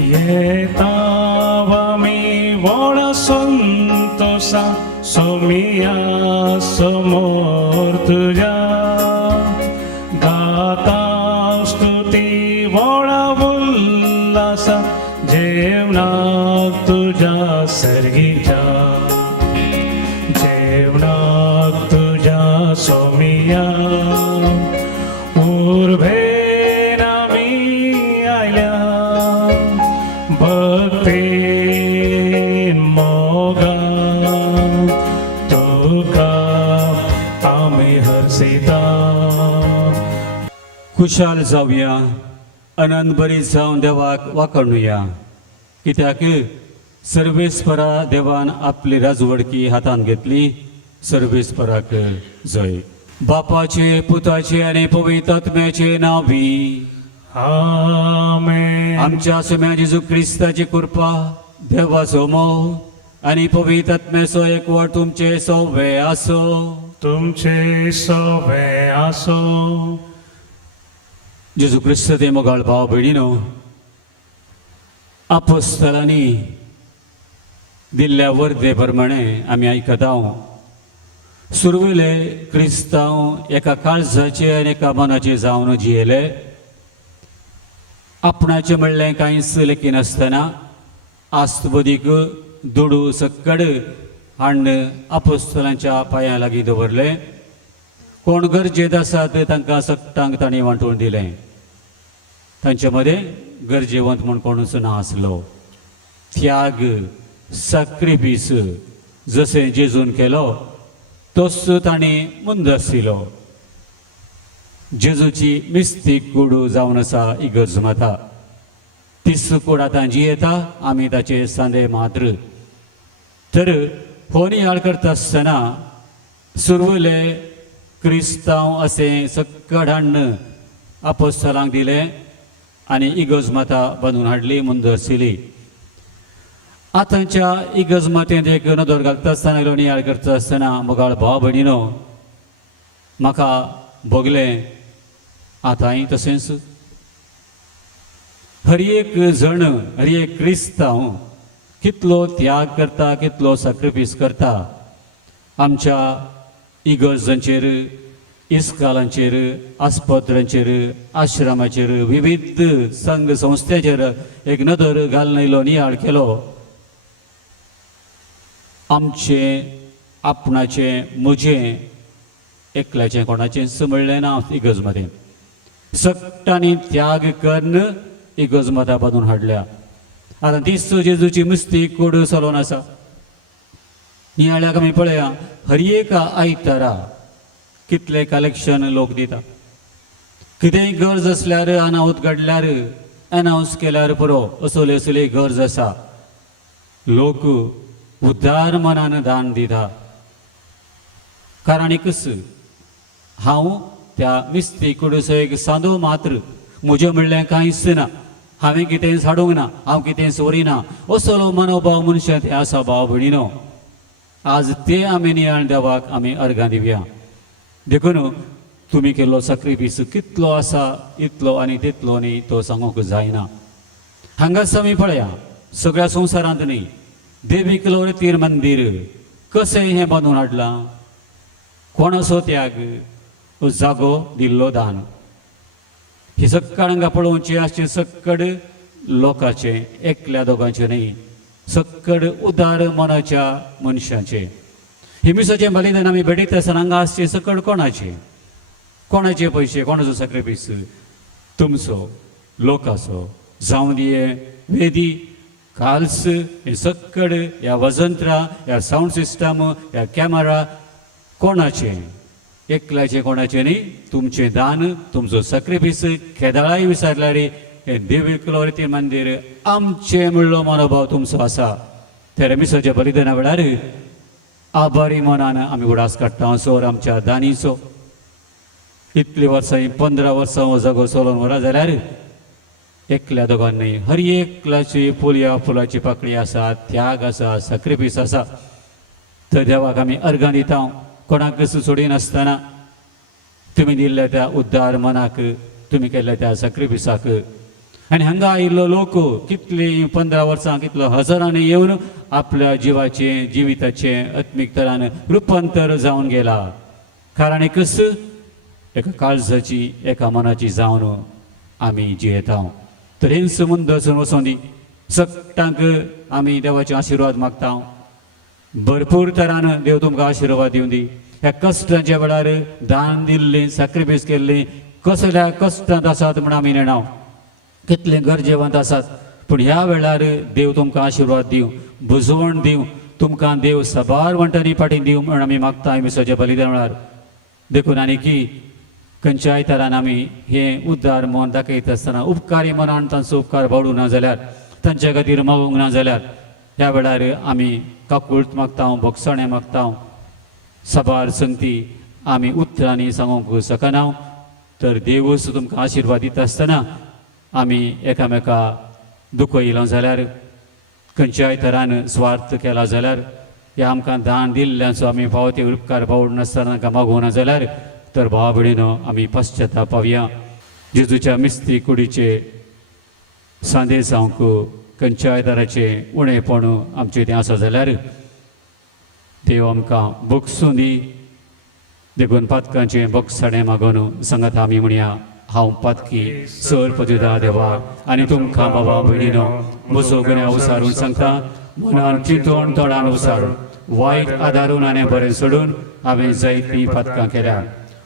येतावमी व्हड संतोषा सोमिया समोर तुझ्या गाता स्तुती व्हड उल्हासा जेवणाक तुझ्या सर्गीच्या जेवणाक तुझ्या सोमिया उर्भेन आमी आयल्या भक्तीन मोगान तुका आमी हर्षिता. खुशाल जावया, आनंद बरी जावन देवाक वाकणुया, कित्याक सर्वेस्परा देवान आपली राजवडकी हातान घेतली. सर्वेस्पराक जय. बापाचे, पुताचे आनी पवित्र आत्म्याचे नावी. आमेन. आमच्या सुम्या जेजू क्रिस्ताची कृपा, देवाचो मोह आनी पवित्र आत्म्याचो एकवट तुमचे सगळे आसो. तुमचे सवे आसो. जेजू क्रिस्त ते मोगाळ भाव भयणीनो, आपोस्तलांनी दिल्ल्या वर्दे प्रमाणे आमी आयकता. सुरवेले क्रिस्तांव एका काळजाचे आनी एका मनाचे जावन जियेले. आपणाचें म्हणलें कांयच लेखी नासतना आस्तबदीक दुडू सक्कड हाडून आपोस्तलांच्या पांयां लागीं दवरलें. कोण गरजेत आसात तांकां सक्तांक तांणी वांटून दिलें. तांचे मदें गरजेवंत म्हूण कोणूच नासलो. त्याग, सॅक्रिफीस जशें जेजून केलो तोच तांणी मुंदसिलो. जेजूची मिस्तीक कूड जावन आसा इगर्ज माता. तीच कूड आतां जियेता, आमी ताचे सांदे मात्र. तर हो नियाळ करता आसतना सुरवले क्रिस्तांव अशें सक्कड हाडून आपोस्तलांक दिलें आनी इगर्ज माता बांदून हाडली, मुंदसिली. आतांच्या इगर्ज मातेंत एक नदर घालता आसतना नियाळ करता आसतना मोगाळ भाव भयणीनो, म्हाका भोगलें आतांय तशेंच हर एक जण, हर एक क्रिस्तांव कितलो त्याग करता, कितलो सॅक्रिफीस करता. आमच्या इगर्जांचेर, इस्कालांचेर, आस्पत्रांचेर, आश्रमाचेर, विविध संघ संस्थेचेर एक नदर घालून इल्लो नियाळ केलो. आमचें, आपणाचें, म्हजें एकल्याचें कोणाचेंच म्हणलें ना इगर्ज मदें. सक्तांनी त्याग करून इगर्ज माता बांदून हाडल्या. आतां तीच जेजूची मिस्तीक कूड चलोवन आसा. नियाळ्याक आमी पळया, हर एक आयतारा कितले कलेक्शन लोक दिता. कितेंय गरज आसल्यार अनाउंस काडल्यार, अनाउंस केल्यार पुरो असले असली गरज आसा. लोक उदार मनान दान दिता. कारण एकच, हांव त्या मिस्तीक कूडचो एक सांदो मात्र, म्हजें म्हणलें कांयच ना, हांवें कितें साडूंक ना, हांव कितें सोरिना, असलो मनोभाव मनशांत हे आसा भाव भयणीनो. आज ते आमी नियाळ देवाक आमी अर्गां दिवया. देखून तुमी केल्लो सॅक्रिफीस कितलो आसा, इतलो आनी तितलो न्ही तो सांगूंक जायना. हांगाच आमी पळया, सगळ्या संवसारांत न्ही, देवीक तीर मंदीर कशें हें बांदून हाडलां. कोणाचो त्याग, जागो दिल्लो दान. ही सक्कड हांगा पळोवची आसची सक्कड लोकांचें, एकल्या दोगांचें न्ही, सक्कड उदार मनाच्या मनशांचें. ही मिसाचें बलिदान आमी भेटयता आसतना हांगा आसचें सक्कड कोणाचें, कोणाचे पयशे, कोणाचो सॅक्रिफीस, तुमचो, लोकांचो. जावं दिये वेदी, काल्स, हे सक्कड, ह्या वजंत्रा, ह्या सावंड सिस्टम, ह्या कॅमेरा कोणाचें, एकल्याचें कोणाचें न्ही. तुमचें दान, तुमचो सॅक्रिफीस केदाळाय विचारल्यार हे देवीक तीर मंदीर आमचें म्हणलो मनोभाव तुमचो आसा. त्या मिसाच्या बलिदाना वेळार आभारी मनान आमी उडास काडटा सोर आमच्या दानीचो. इतली वर्सां, 15 वर्सां हो जागो चलोवन व्हरा जाल्यार एकल्या दोगांनी हर एकल्याची फुलया फुलाची पाकळी आसा, त्याग आसा, सॅक्रिफीस आसा. तर देवाक आमी अर्गां दिता. कोणाकच सोडिनासतना तुमी दिल्ल्या त्या उद्दार मनाक, तुमी केल्ल्या त्या सॅक्रिफिसाक आनी हांगा आयिल्लो लोक कितली 15 वर्सां कितलो हजारांनी येवन आपल्या जिविताचे आत्मीक तरान रुपांतर जावन गेला. कारण एकच एका काळजाची एका मनाची जावन आमी जियेता. तर हे संबंद वचून दी सगळ्यांक आमी देवाचे आशिर्वाद मागता. भरपूर तरान देव तुमकां आशिर्वाद दिवन दी. ह्या कश्टांच्या वेळार दान दिल्लें सॅक्रिफायस केल्लें कसल्या कश्टांत आसात म्हण आमी नेणाव, कितले गरजेवंत आसात, पूण ह्या वेळार देव तुमकां आशिर्वाद दिवं, बुजवण दिवं, तुमकां देव सबार वंटांनी फाटीं दिवं म्हण आमी मागता. मिसाच्या बलिदान वेळार देखून आनी की खंयच्याय तरान आमी हें उद्दार मन दाखयता आसतना उपकारी मनान तांचो उपकार बावडूं ना जाल्यार, तांच्या खातीर मागूंक ना जाल्यार ह्या वेळार आमी काकुळट मागता, भोगसणे मागता. सबार संगती आमी उतरांनी सांगूंक शकना. तर देवूच तुमकां आशिर्वाद दिता आसतना आमी एकामेका दुखयलो जाल्यार, खंयच्याय तरान स्वार्थ केला जाल्यार, ह्या आमकां दान दिल्ल्याचो आमी फावो उपकार बावड नासतना तांकां मागूं ना जाल्यार, तर भावा भयणीनो आमी पश्चाताप पावया. जेजूच्या मिस्ती कुडीचे संदेश जावंक खंयच्याय तराचें उणेपण आमचें तें आसा जाल्यार देव आमकां भोगसूं दी. देखून पातकांचें भोगसणें मागून सांगात आमी म्हणया, हांव पातकी सर पदुदा देवा आनी तुमकां बाबा भयणीनो म्हजो गुन्यांव उसारून सांगता. मनान चिंतून तोंडान उसारून वायट आदारून आनी बरें सोडून हांवें जायतीं पातकां केल्या.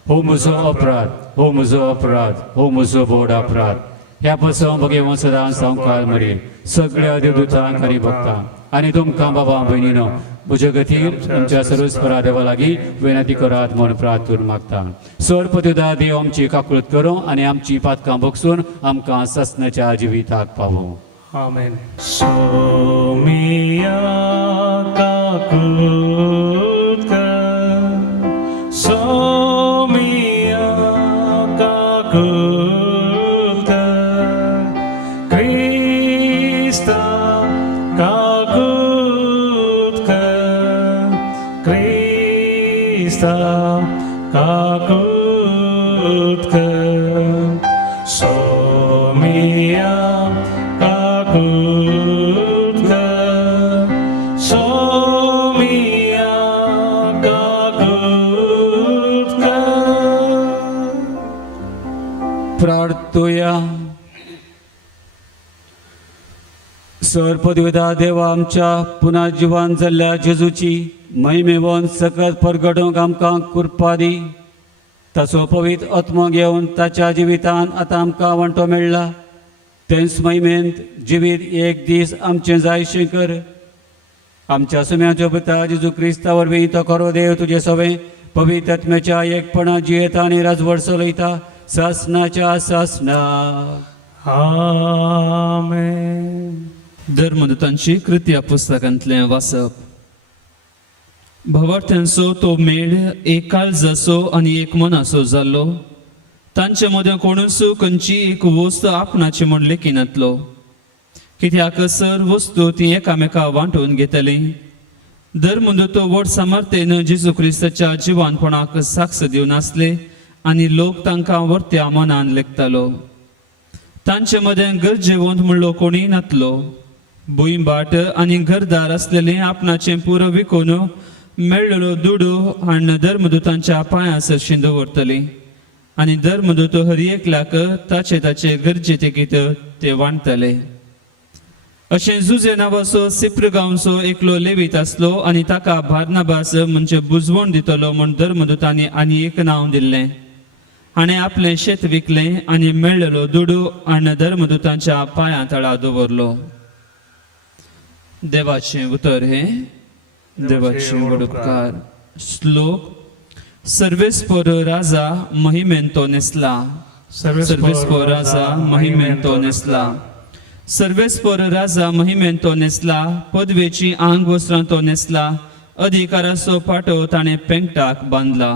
हो म्हजो अपराध, हो म्हजो अपराध, हो म्हजो व्हड अपराध. ह्या पासून भगेवो सदांच संवकार मरेल सगळ्या देवदूतांक आनी भक्तांक आनी तुमकां बाबा भयणीनो म्हजे खातीर तुमच्या सर्वस्परा देवा लागीं विनंती करात म्हूण प्रार्थून मागता. सर पदुदा देव आमची काकुळट करूं आनी आमची पातकां भोगसून आमकां ससनाच्या जिविताक पावूं. आमेन. सोमिया काकुळट कर, सोमिया काकुळट कर, क्रिस्ता काकुळट कर, क्रिस्ता काकुळट कर. सोमिया काकुळट कर, सोमिया काकुळट कर. प्रार्थुया. सर पदविदा देवा आमच्या पुन्हा जिवान जाल्ल्या जेजूची महिमेवंत सकत परगडूंक आमकां कृपा दी. ताचो पवित्र आत्मो घेवन ताच्या जिवितान आतां आमकां वंटो मेळ्ळा. तेंच महिमेंत जिवीत एक दीस आमचें जायशें कर. आमच्या सुम्याच्या पिता जेजू क्रिस्ता वरवीं तो खरो देव तुजे सवें पवित्र आत्म्याच्या एकपणां जियेता आनी राजवट चलयता सासनाच्या सासना. आमेन. धर्मदूतांची कृत्या पुस्तकांतलें वाचप. भवार्थ्यांचो तो मेळ एक काळजाचो आनी एक मनाचो जाल्लो. तांचे मदें कोणूच खंयची एक वस्त आपणाची म्हूण लेखिनातलो. कित्याक सर वस्तू ती एकामेका वांटून घेतली. धर्मदूत व्हड सामर्थ्येन जेजू क्रिस्ताच्या जिवानपणाक साक्ष दिवन आसले आनी लोक तांकां वर्त्या मनान लेखतालो. तांचे मदें गरजेवंत म्हणलो कोणी नातलो. भुंयबाट आनी घरदार आसलेलें आपणाचें पुरो विकून मेळ्ळेलो दुडू हाडून धर्मदूतांच्या पांयां शिंदो व्हरतली आनी धर्मदूत हर एकल्याक ताचे ताचे गरजे तेकीत ते वांटतले. अशें जुजे नांवाचो सिप्र गांवचो एकलो लेवीत आसलो आनी ताका बार्नाबास म्हणजे बुजवण दितलो म्हूण धर्मदूतांनी आनी एक नांव दिल्लें. हाणें आपलें शेत विकलें आनी मेळ्ळेलो दुडू हाडून धर्मदूतांच्या पांयां तळा दवरलो. देवाचें उतर हे देवाचे व्हड उपकार. श्लोक. सर्वेस्पर राजा महिमेन तो नेसला. सर्वेस्पर राजा महिमेन तो नेसला. सर्वेस्पर राजा महिमेन तो नेसला. पदवेची आंग वस्त्रां तो नेसला. अधिकाराचो पाटो ताणें पेंगटाक बांदला.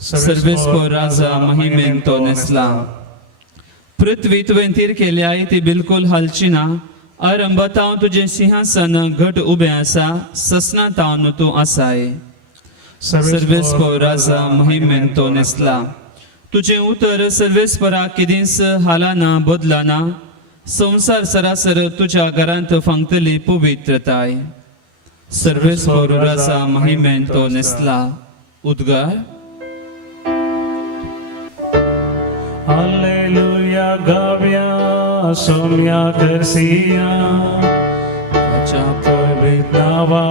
सर्वेस्पर राजा महिमेन तो नेसला. पृथ्वी तुवें तीर केल्या ती बिलकुल हालची ना. आरंभातावन तुजें सिंहासन घट उबें आसा. ससनातावन तूं आसाय. सर्वेस्पर राजा महिमेन तो नेसला. तुजें उतर सर्वेस्पराक केदींच हालाना बदलाना. संसार सरासर तुझ्या घरांत फांगतली पवित्रताय सर्वेस्वर राजा महिमेन तो नेसला उद्गार Alleluia gavia somia kersia Acha pavitnava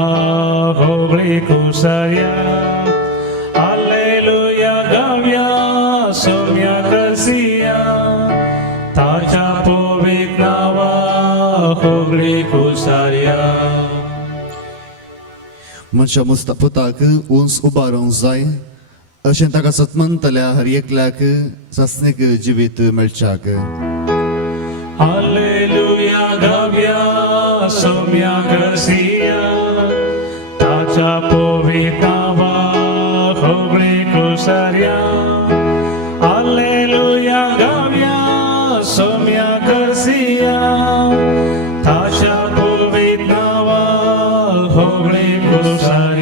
hogli kusaya Alleluia gavia somia kersia Tacha pavitnava hogli kusaya मनशा मुस्तफुताक उंच उबारूंक जाय अशें ताका सतमंतल्या हर एकल्याक सस्नीक जिवीत मेळच्याक Alleluia gavia somia kersia Tacha pavitnava hogli kusaya Alleluia gavia somia kersia Tacha pavitnava hogli kusaya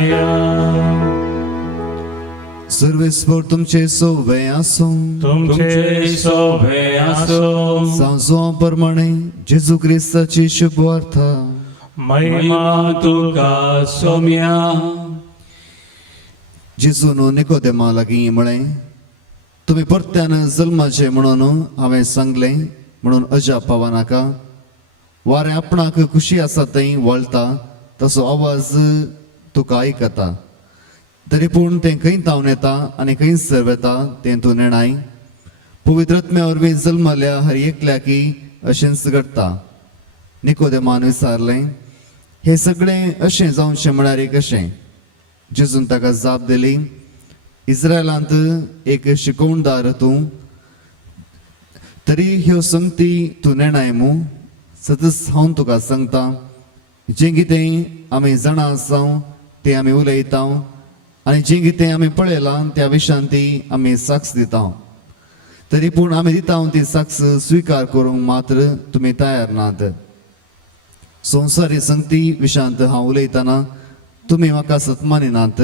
सर्वेस्वर तुमचे सोवे आसूं तुमचे सोभे असो सांजो प्रमाणे जेजू क्रिस्ताची शुभ वार्ता महिमा तुका सोम्या जेजून निकोदेमा लागीं म्हळें तुमी परत्यान जल्माचे म्हणून हांवें सांगलें म्हणून अजाप पावा नाका वारें आपणाक खुशी आसा थंय वळटा तसो आवाज तुका आयकता तरी पूण तें खंय तावन येता आनी खंय सर्व येता तें तूं नेणाय पवित्रत्म्या वरवीं जल्मल्या हर एकल्याकी अशेंच घडटा निकोदेमान विचारलें हे सगळें अशें जावचें म्हळ्यार कशें जेजून ताका जाप दिली इस्रायलांत एक शिकोवणदार तूं तरी ह्यो संगती तूं नेणाय मू सतत हांव तुका सांगता जें कितें आमी जाणा आसा तें आमी उलयता आनी जें कितें आमी पळयलां त्या विशयान ती आमी साक्ष दिता तरी पूण आमी दिता ती साक्ष स्विकार करूंक मात्र तुमी तयार नात संवसारी संगती विशयांत हांव उलयतना तुमी म्हाका सतमानिनात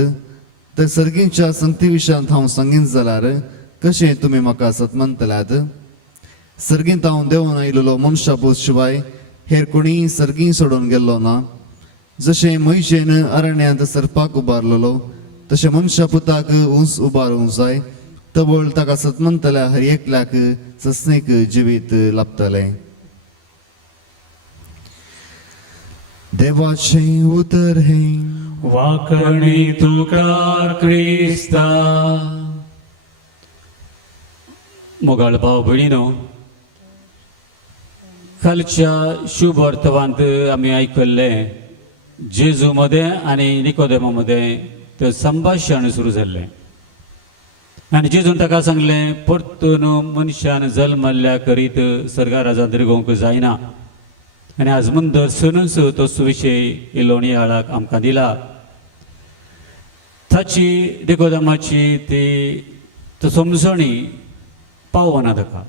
तर सर्गींच्या संगती विशयांत हांव सांगीन जाल्यार कशें तुमी म्हाका सतमंतल्यात सर्गींत हांव देंवन आयिल्लो मनशापूत शिवाय हेर कोणी सर्गी सोडून गेल्लो ना जशें म्हैशेन अरण्यांत सर्पाक उबारलेलो तशें मनशा पुताक उंच उबारूंक जाय तवळ ताका सतमंतल्या हर एकल्याक सस्नीक जिवीत लाभतलें देवाचें उतर हे वाकणी तुका क्रिस्ता मोगाळ भाव भयणीनो कालच्या शुभ वर्तमांत आमी आयकल्लें जेजू मध्ये आनी निकोदेमा मध्ये तर संभाशण सुरू जाल्लें आनी जेजून ताका सांगलें परतून मनशान जल्मल्ल्या करीत सर्गा राजांत रिगोवंक जायना आनी आज दर्शनूच तो सुविशय इलोणी आळाक आमकां दिला ताची निकोदेमाची ती तो समजणी पावना ताका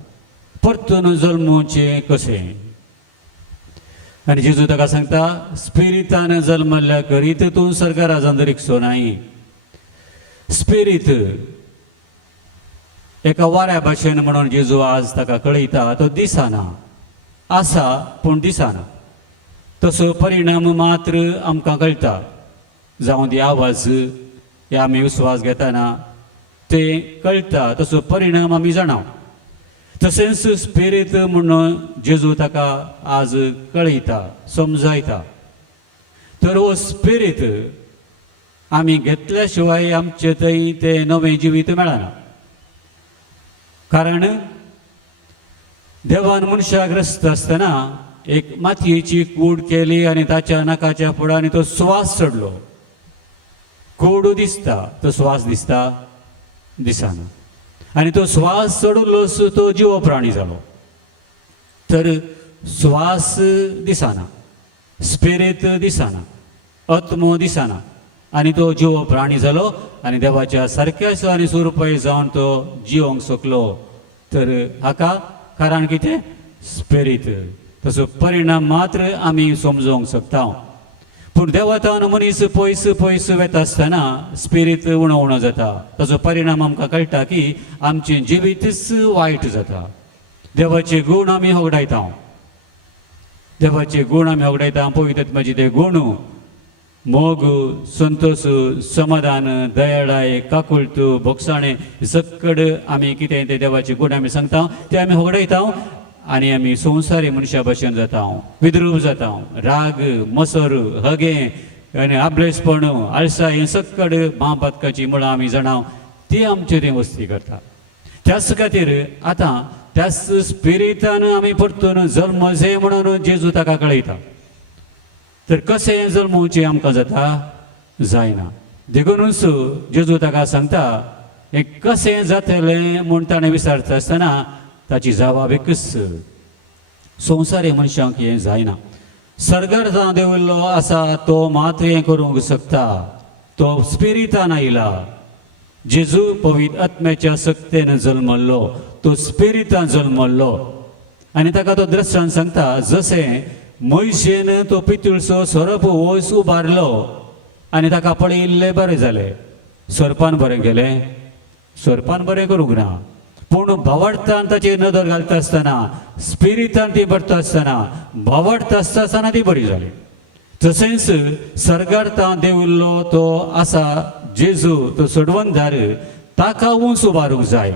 परतून जल्मोवचें कशें आनी जेजू ताका सांगता स्पिरितान जल्मल्ल्या करीत तूं सर्गा राजांत रिक्षो नाय स्पिरीत एका वाऱ्या भाशेन म्हणून जेजू आज ताका कळयता तो दिसना आसा पूण दिसना तसो परिणाम मात्र आमकां कळटा जावं ती आवाज हे आमी विस्वास घेतना ते कळटा तसो परिणाम आमी जाणाव तशेंच स्पिरीत म्हणून जेजू ताका आज कळयता समजायता तर हो स्पिरीत आमी घेतल्या शिवाय आमचे थंय तें नवें जिवीत मेळना कारण देवान मनशाक रस्त आसतना एक मातयेची कूड केली आनी ताच्या नाकाच्या फुडांनी तो स्वास चडलो कूड दिसता तो स्वास दिसता दिसना आनी तो स्वास चडुल्लोच तो जिवो प्राणी जालो तर स्वास दिसना स्पिरीत दिसना आत्मो दिसना आनी तो जिवो प्राणी जालो आनी देवाच्या सारक्याच आनी स्वरुपाय जावन तो जिवंक शकलो तर हाका कारण कितें स्पिरीत तसो परिणाम मात्र आमी समजोवंक शकता पूण देवातान मनीस पयस पयस वेता आसतना स्पिरीत उणो उणो जाता ताचो परिणाम आमकां कळटा की आमचें जिवीतच वायट जाता देवाचे गूण आमी होगडायता देवाचे गुण आमी होगडायता पवित्र आत्म्याचे ते गुण मोग संतोष समाधान दयाळाय काकुळत भोगसाणे सकड आमी कितें ते देवाचे गुण आमी सांगता ते आमी होगडायता आनी आमी संवसारी मनशा भशेन जाता विद्रूप जाता राग मसर हगे आनी आबलेसपण आळसाय हें सकड महापातकाची मुळां आमी जाणाव ती आमचे ते वस्ती करता त्याच खातीर आतां त्याच स्पिरितान आमी परतून जल्म जे म्हणून जेजू ताका कळयता तर कशें जल्मोवचें आमकां जाता जायना देखूनच जेजू ताका सांगता हें कशें जातलें म्हूण ताणें विचारता आसतना ताची जबाब एकच संवसारी मनशांक हें जायना सर्गार जावन देविल्लो आसा तो मात हें करूंक शकता तो स्पिरितान आयला जेजू पवित्र आत्म्याच्या सक्तेन जल्मल्लो तो स्पिरितान जल्मल्लो आनी ताका तो दृश्यान सांगता जशें मोयशेन तो पितूळचो सरप वोस उबारलो आनी ताका पळयिल्लें बरें जालें सरपान बरें केलें सरपान बरें करूंक ना पूण भावार्थान ताचेर नदर घालता आसतना स्पिरितान ती भरता आसतना भावार्थ आसतना ती बरी जाली तशेंच सर्गार्थ देविल्लो तो आसा जेजू तो सोडवंदार ताका उंच उबारूंक जाय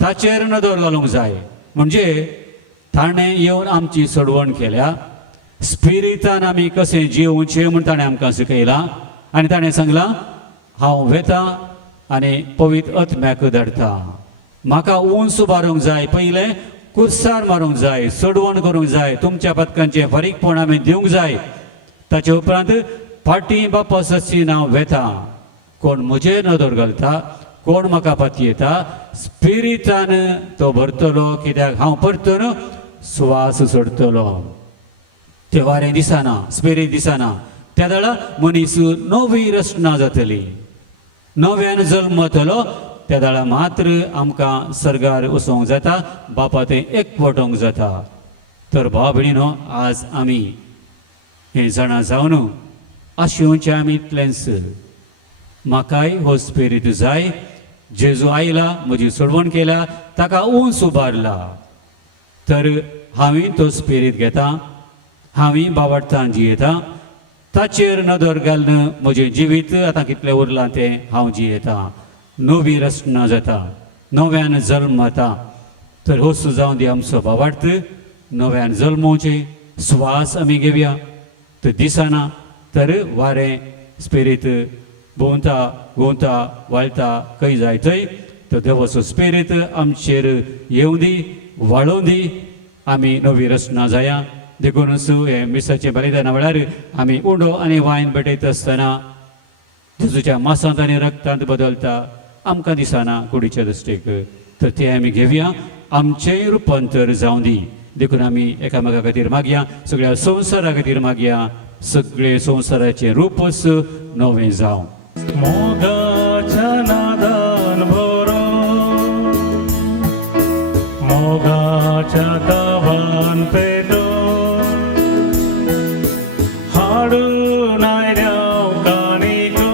ताचेर नदर घालूंक जाय म्हणजे ताणें येवन आमची सोडवण केल्या स्पिरितान आमी कशें जिवचें म्हूण ताणें आमकां शिकयलां आनी ताणें सांगलां हांव वेतां आनी पवित्र आत्म्याक धाडटा म्हाका उंच उबारूंक जाय पयलें कुर्सार मारूंक जाय सोडवण करूंक जाय तुमच्या पथकांचें फारीकपण आमी दिवंक जाय ताचे उपरांत पाटी बापास अशी हांव वेतां कोण म्हजेर नदर घालता कोण म्हाका पातयेता स्पिरितान तो भरतलो कित्याक हांव परतून सुवास सोडटलो ते वारें दिसना स्पिरीट दिसना त्या वेळा मनीस नवी रचना जातली नव्यान जल्मतलो त्या वेळा मात्र आमकां सर्गार वचोंक जाता बापा थंय एकवटोंक जाता तर भाव भयणीनो आज आमी हे जाणा जावन आशेवचें आमी इतलेंच म्हाकाय हो स्पिरीट जाय जेजू आयला म्हजी सोडवण केल्या ताका उंच उबारला तर हांवें तो स्पिरीट घेता हांवें बावडटान जियेता ताचेर नदर घालन म्हजें जिवीत आतां कितलें उरलां तें हांव जियेता नवी रचना जाता नव्यान जल्म जाता तर हो जावन दी आमचो बावार्थ नव्यान जल्मोवचें स्वास आमी घेवया तर दिसना तर वारें स्पिरीट भोंवता घुंवता वाळटा खंय जाय थंय तो देवाचो स्पिरीट आमचेर येवं दी वाळोवन दी आमी नवी रचना जाया देखूनच हे मिसाच्या बलिदाना वेळार आमी उंडो आनी वायन भेटयत आसतना जेजूच्या मांसांत आनी रक्तांत बदलता आमकां दिसना कुडीच्या दृश्टीक तर ते आमी घेवया आमचेंय रुपांतर जावं दी देखून आमी एकामेका खातीर मागया सगळ्या संवसारा खातीर मागया सगळे संवसाराचें रूपच नवें जावं मोगाच्या नादान भरो मोगाच्या तावान पेटो हाडून आयल्या काणिको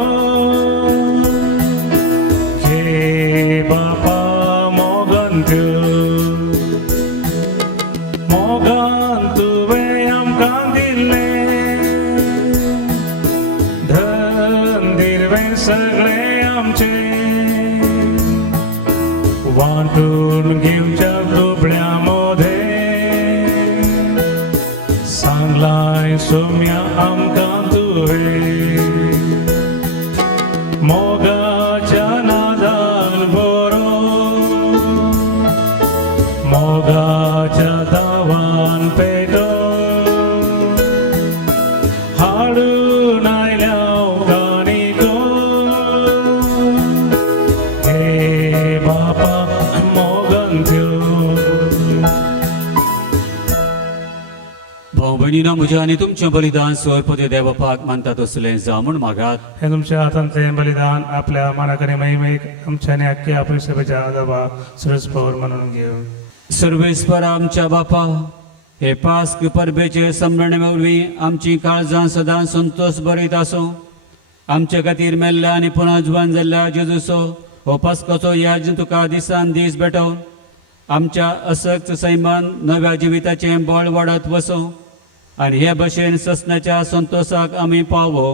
घे बापा मोगन मोगान तुवें आमकां दिल्लें धन दिल्लें सगळें आमचें वांटून घेवच्या दुबळ्या मोदें सांगलाय सोम्या आमकां तुवें मोगाच्या नादान बरो मोगाच्या दावान पेटो हाडून आयल्या काणिको हे बापा मोगन भाव भयणीनो म्हजें आनी तुमचें बलिदान स्वरपती देवपाक मानतात तसलें जावं म्हूण मागात हे तुमच्या हातांतलें बलिदान आपल्या मनाकडे महिमेक आमच्याने अख्ख्या आपल्या सभेच्या आदाबा सुरजपौर म्हणून घेऊ सर्वेस्पर आमच्या बापा हे पास्क परबेचे समरणे मेवळी आमची काळजां सदां संतोष बरयत आसूं आमचे खातीर मेल्ल्या आनी पुना जुवान जाल्ल्या जेजूचो हो पास्काचो याज तुका दिसान दीस भेटोवन आमच्या असक्त सैमान नव्या जिविताचें बळ वाडत वचूं आणि हे भशेन ससनाच्या संतोषाक आमी पावो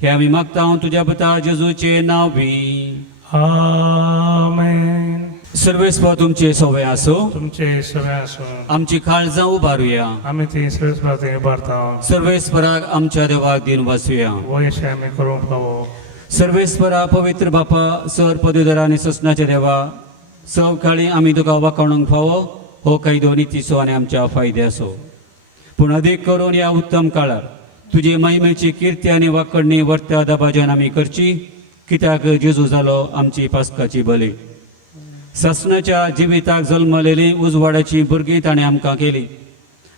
हे आमी मागता तुझ्या पुता जेजूचे नाव बी आमेन. सर्वेस्पर तुमचे सवय असो तुमचे सगळे असून आमची काळजां उबारूया आम्ही ती सरस्वती भारता सर्वेस्पराक आमच्या देवाक दिन वाचूया वयशे आम्ही करून पावो. सर्वेस्परा पवित्र बापा सर पदवीधर आनी ससनाच्या देवा सवकाळी आमी तुका वाखाणूंक फावो हो कायदो नितीचो आनी आमच्या फायद्याचो पूण अदीक करून ह्या उत्तम काळार तुजे महिमेची किर्ती आनी वाकडणी वर्त्या दबाज्यान आमी करची कित्याक जेजू जालो आमची पास्काची बली ससनाच्या जिविताक जल्मलेली उजवाडाची भुरगीं ताणें आमकां केली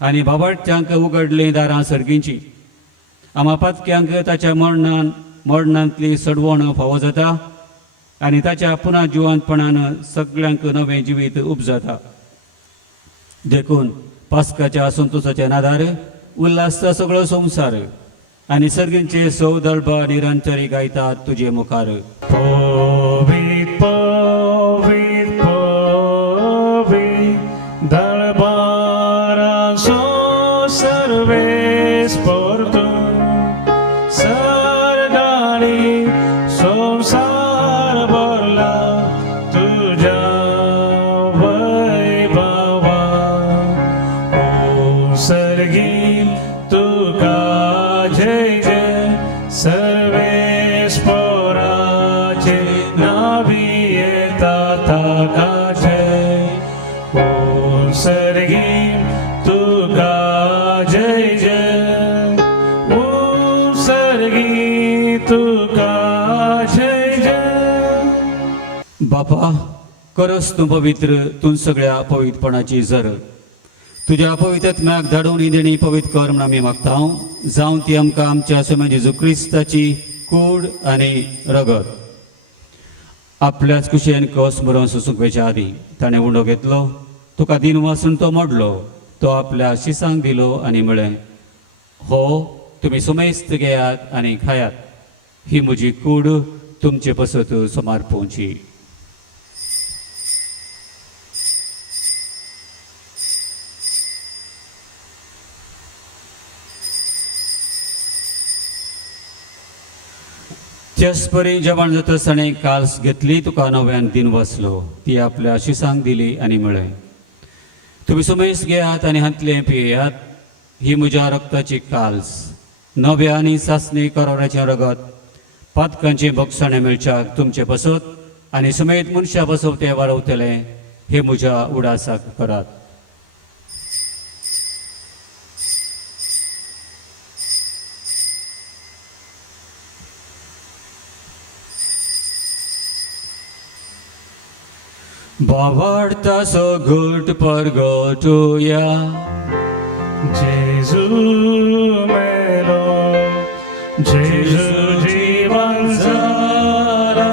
आनी बाबाट्यांक उगडली दारां सर्गींची आम्हा पातक्यांक ताच्या मरणांतली सडवण फावो जाता आनी ताच्या पुना जिवंतपणान सगळ्यांक नवें जिवीत उपजता देखून पास्काच्या संतोषाच्या नादार उल्हासता सगळो संवसार आनी सर्गींचे सौदळबा निरंतरी गायतात तुजे मुखार पवित पवित पवित दरबाराचो सर्वेस्पर तूं सर्गांनी संवसार भरला तुज्या वैभवान. ओ सर्गी तुका जय जय सर्वेस्पराचे नावी येता ताका जय. ओ सर्गी तुका जय जय. ओ सर्गी तुका जय जय. बापा करस तूं पवित्र तूं सगळ्या पवित्रपणाची झर तुज्या पवित्रात्म्याक धाडून ही देणी पवित्र कर म्हण आमी मागता जावं ती आमकां आमच्या स्वामी जेजू क्रिस्ताची कूड आनी रगत आपल्याच कुशेन कस मरून सुसूकवेच्या आदी ताणें उंडो घेतलो तुका दिन वाचून तो मोडलो तो आपल्या शिसांक दिलो आनी म्हळें हो तुमी सुमेस्त घेयात आनी खायात ही म्हजी कूड तुमचे पसत समर्पोवची. त्याचपरी जेवण जाता ताणें काल्स घेतली तुका नव्यान दिन वाचलो ती आपल्या शिसांक दिली आनी म्हळें तुमी सुमेस घेयात आनी हातलें पियेयात ही म्हज्या रक्ताची काल्स नव्या आनी सासणी करोराचें रगत पातकांचें भक्षण मेळच्याक तुमचे बसत आनी समेत मनशा बसव ते वाडवतले हे म्हज्या उडासाक करात. बावाडता सो घोट परगटुया जेजू मेलो जेजू जीवन जाला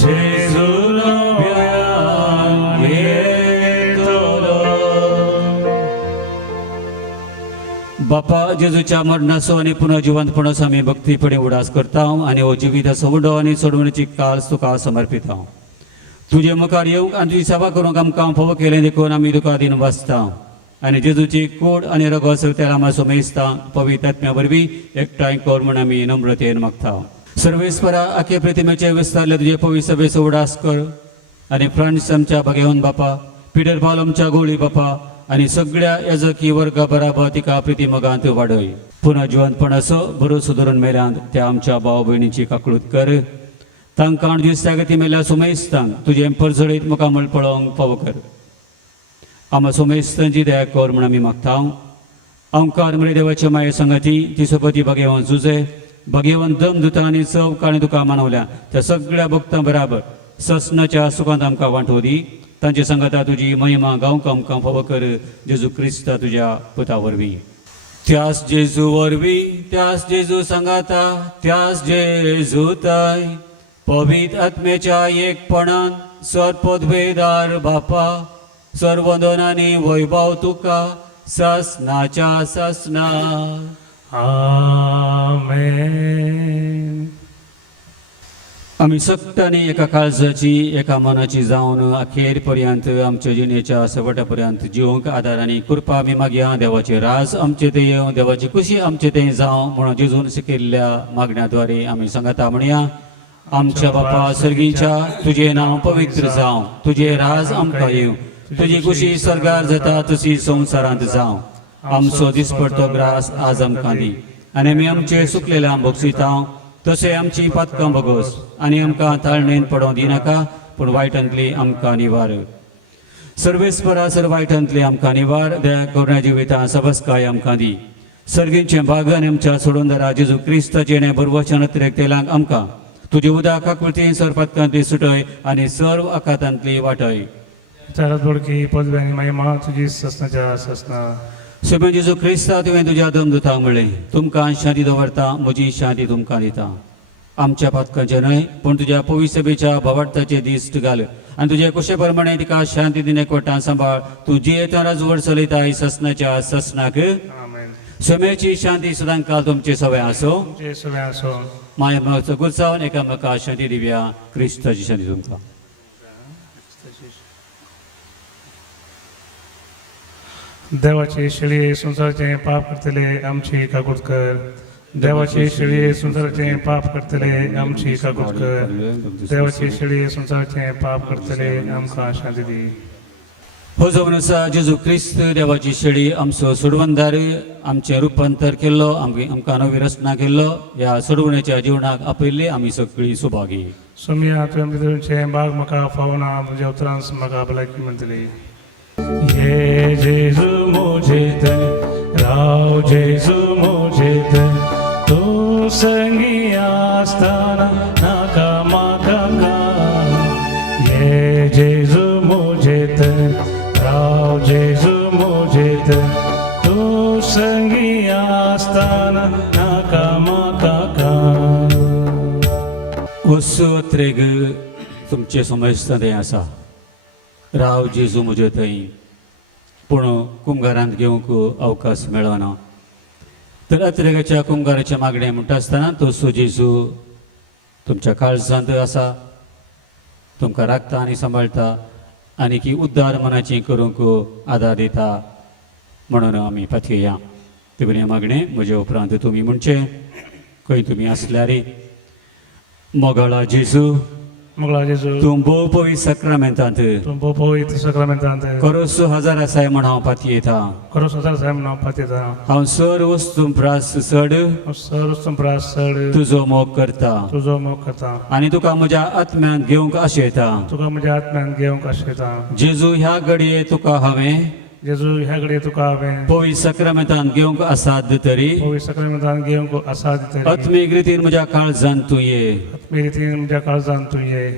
जेजू नव्यान येतलो. बापा जेजूच्या मरणाचो आनी पुनर्जिवंतपणाचो आमी भक्तीपणे उडास करता आनी हो जिविताचो उडो आनी सोडवणीची काल्स तुका समर्पिता. तुजे मुखार येवंक आनी तुजी सेवा करूंक आमकां फोव केलें देखून आमी तुका दिन वाचता आनी जेजूची कूड आनी रगत तेला मातसो मेजता पवित्र आत्म्या वरवीं एकठांय कर म्हूण आमी नम्रतेन मागता. सर्वेस्परा आखे प्रतिमेचे विस्तारले तुजे पवित्र सभेचो उडास कर आनी फ्रांस आमच्या भगेवन बापा पिटर पाल आमच्या गोळी बापा आनी सगळ्या याजकी वर्गा बराबर तिका प्रतिमगांत वाडय. पुन्हा जिवंतपणाचो बरो सुदारून मेल्यांत त्या आमच्या भाव भयणीची काकळूत कर तांकां दिसत्यागती मेल्या सुमेस्तांक तुजे परजळीत मुखामळ पळोवंक फावो कर. आम्हा सुमेस्तांची दया कर म्हूण आमी मागता. अवकार म्हळ्यार देवाचे माये संगती तिसोपती भगेवन जुजे भगेवन दम दुता आनी चव काणी तुका मानवल्या त्या सगळ्या भक्तां बराबर ससनाच्या सुखांत आमकां वांटो दी. तांची संगता तुजी महिमा गावंक आमकां फावो कर जेजू क्रिस्ता तुज्या पुता वरवीं. त्यास जेजू वरवीं त्यास जेजू संगाता त्यास जेजूताय पवित्र आत्मेच्या एकपणान सर्पद्वेदार बापा सर्वंदनांनी वैभव तुका ससनाच्या ससना. आमेन. आमी सक्तांनी एका काळजाची एका मनाची जावन अखेर पर्यंत आमच्या जिणेच्या शेवटा पर्यंत जिवंक आदार आनी कृपा आमी मागया. देवाचे राज आमचे ते येवं, देवाची खुशी आमचे ते जावं म्हणून जेजून शिकयल्ल्या मागण्याद्वारे आमी सांगता म्हणया. आमच्या बापा सर्गीच्या तुझे नाव पवित्र जावं, तुझे राज आमकां येवं, तुजी खुशी सर्गार जाता तशी संवसारांत जावं. आमचो दिसपडटो ग्रास आज आमकां दी आनी आमी आमचे सुकलेल्या भोगसिता तशें आमची पातकां भोगोस आनी आमकां ताळणेन पडोवं दिनाका पूण वायटांतली आमकां निवार. सर्वेस्परा सर वायटांतली आमकां निवार. दया करुणा जिवितां सबस्काय आमकां दी. सर्गींचे बागन आमच्या सोडून दरा जेजू क्रिस्ताचें बरवचन तेलांक आमकां तुजे उदक काकुळती सर पातकांतली सुटय आनी सर्व आकांतांतली वाटय. चारत बोडकी पदव्यांनी महिमा तुजी ससनाच्या ससना. सुबेन जेजू क्रिस्ता तुवें तुज्या दमदुतांक म्हणलें तुमकां शांती दवरता, म्हजी शांती तुमकां दिता. आमच्या पातकांचे न्हय पूण तुज्या पवित्र सभेच्या भवार्थाचे दिश्ट घाल आनी तुजे कुशे प्रमाणे तिका शांती दिन एकवटां सांबाळ. तूं जे राजवट चलयता ससनाच्या ससनाक. आमेन. समेची शांती सदां काल तुमचे सवय आसो. तुमचे सगळे असो. मायेमाचो गुरसावन एकामेका शांती दिव्या. क्रिस्ताची शांती तुमकां. देवाची शिळी संसाराचे पाप करतले आमची काकूट कर. देवाची शिळी संसाराचे पाप करतले आमची काकूट कर. देवाची शिळी संसाराचे पाप करतले आमकां शांती दी. हो जावन आसा जेजू क्रिस्त देवाची शेळी आमचो सोडवंदार आमचें रुपांतर केल्लो आमकां नवी रचना केल्लो. ह्या सोडवण्याच्या जिवनाक आपयल्ली आमी सगळीं सुभागी. सोमिया तुवें बाग म्हाका फावना म्हज्या उतरांस म्हाका भलायकी म्हणटली. ये जेजू मुझेत राव जेजू मुझेत तू संगी आसताना नाका म्हाका का. ये जेजू मुझेत राव जेजू मुझेत तू संगी आसताना नाका म्हाका का. वसुत्रेग तुमचे समजता तें आसा राव जेजू म्हजे थंय पूण कुंभारांत घेवंक अवकाश मेळना. तर अत्रेगाच्या कुंभाराच्या मागणें म्हणटा आसतना तो जेजू तुमच्या काळजांत आसा, तुमकां राखता आनी सांबाळटा आनी की उद्दार मनाची करूंक आदार दिता म्हणून आमी पातयेया. तुमी मागणें म्हजे उपरांत तुमी म्हणचे खंय तुमी आसल्यार मोगाळा जेजू मोगला जेजू तूं भोव पवित्र सक्रामेंतांत तूं पवित्र सक्रामेंतांत करोस हजार आसाय म्हण हांव पातयेता. करो सदां साहेब नांव पातयता. हांव सर वस्तू प्रास चड सर्व प्रास चड तुजो मोग करता तुजो मोग करता आनी तुका म्हज्या आत्म्यान घेवंक आशयता. तुका म्हज्या आत्म्यान घेवंक आशयता. जेजू ह्या घडये तुका हांवें जेजू ह्या घडये तुका हांवें पवित्र सक्रामेंतांत घेवंक आसाद तरी पवित्र सक्रामेंतांत घेवंक आसाद तरी आत्मीक रितीन म्हज्या काळजांत तूं ये. आत्मीक रितीन म्हज्या काळजांत तूं ये.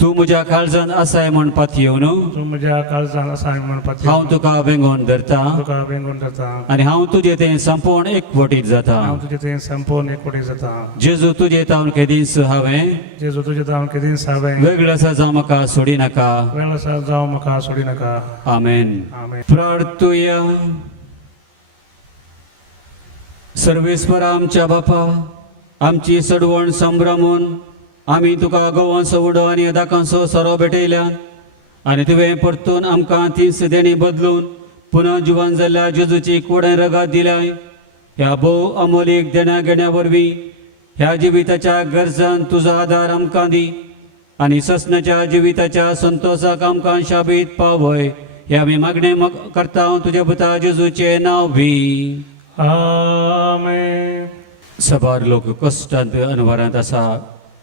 तूं म्हज्या काळजांत आसाय म्हण पातयेवन तूं म्हज्या काळजांत आसाय म्हण पातयेवन हांव तुका वेंगोवन धरता तुका वेंगून धरता आनी हांव तुजें तें संपूर्ण एकवटीत जाता. हांव तुजें तें संपूर्ण एकवटी जाता. जेजू तुजे तावन केदीस हांवें जेजू तुजें हांव केदीस हांवें वेगळो आसा जावं म्हाका सोडी नाका. वेळ आसा जावं म्हाका सोडी नाका. आमेन. आमेन. प्रार्थुया. सर्वेस्परा आमच्या बापा आमची सडवण संभ्रमून आमी तुका गोवांचो उडो आनी येदाकांचो सोरो भेटयल्यान आनी तुवें परतून आमकां ती सदेणी बदलून पुनः जिवन जाल्ल्या जेजूची कोडे रगात दिल्याय. ह्या भोव अमोलीक देण्या घेण्या वरवीं ह्या जिविताच्या गरजांत तुजो आदार आमकां दी आनी ससनाच्या जिविताच्या संतोशाक आमकां शाबीत पावय. ह्या आमी मागणें करता तुज्या पुता जेजूचे नांव बी. आमेन. सबार लोक कश्टांत अनवरांत आसा,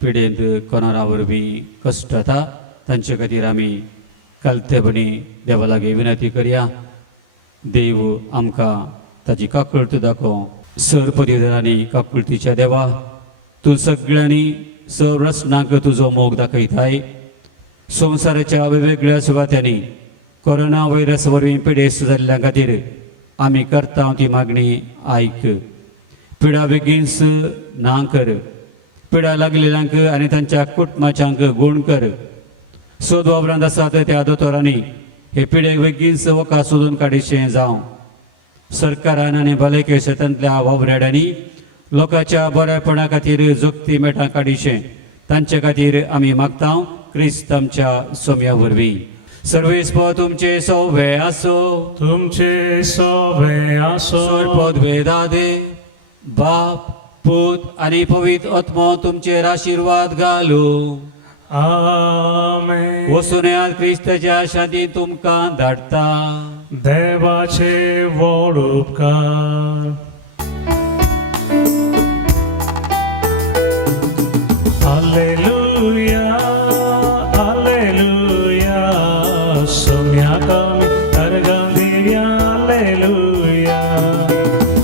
पिडेंत कोणारा वरवीं कश्ट जाता तांचे खातीर आमी कालतेपणी देवा लागीं विनंती करया. देव आमकां ताची काकूळट दाखोव. सर पदवीधरांनी काकूळटीच्या देवा तूं सगळ्यांनी सर रचनाक तुजो मोग दाखयताय. संवसाराच्या वेगवेगळ्या सुवात्यांनी कोरोना व्हायरस वरवीं पिडेस्त जाल्ल्या खातीर आमी करता ती मागणी आयक. पिडा बेगीनच ना कर. पिडा लागलेल्यांक आनी तांच्या कुटुंबाच्यांक गूण कर. सोद वावरांत आसात त्या दोतोरांनी हे पिडेक बेगीनच वखा सोदून काडीचें जावं. सरकारान आनी भलायकी क्षेत्रांतल्या वावऱ्याड्यांनी लोकांच्या बऱ्यापणा खातीर जोगती मेटां काडीचें तांचे खातीर आमी मागता क्रिस्त आमच्या सोम्या वरवीं सर्वेस्प तुमचे सौवे आसो तुमचे सोवे आसो सरपद वेदादे बाप पूत आनी पवित्र आत्मो तुमचेर आशिर्वाद घालू आमेन. वसुन्यात क्रिस्ताच्या शांती तुमकां धाडटा देवाचे व्हड उपकार